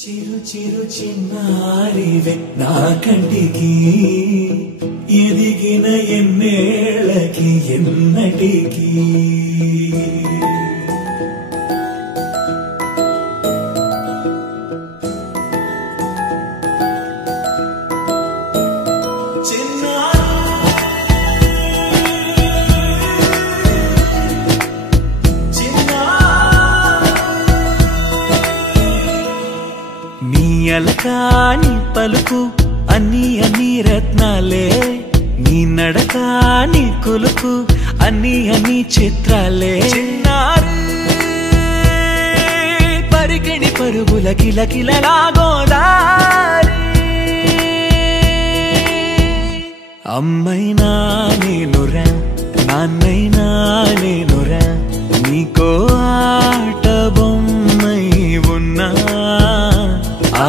చిరు చిరు చిన్నారివే నా కంటికి ఎదిగిన ఎన్నేళ్ళకి ఎన్నటికి అలకాని పలుకు అన్ని అన్ని రత్నాలే నీ నడక నీ కులుకు అన్ని అన్ని చిత్రాలే చిన్నారు పరికిణి పరుగుల కిలకిలలా గోదారి అమ్మైనా నేనురా నాన్నైనా నేనురా నీకో ఆట బొమ్మై ఉన్నా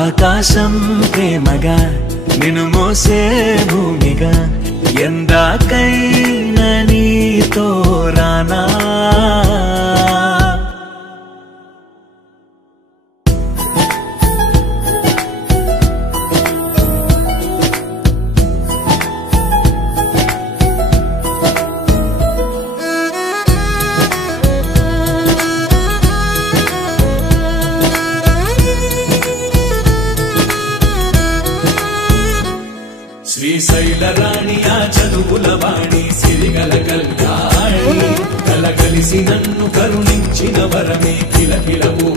ఆకాశం ప్రేమగా నిన్ను మోసే భూమిగా ఎందాకైనా నీతో రానా శ్రీశైల రాణి ఆ చదువుల వాణి సిరిగల కళ్యాణి కలగలిసి నన్ను కరుణించిన వరమే కిలకిలవు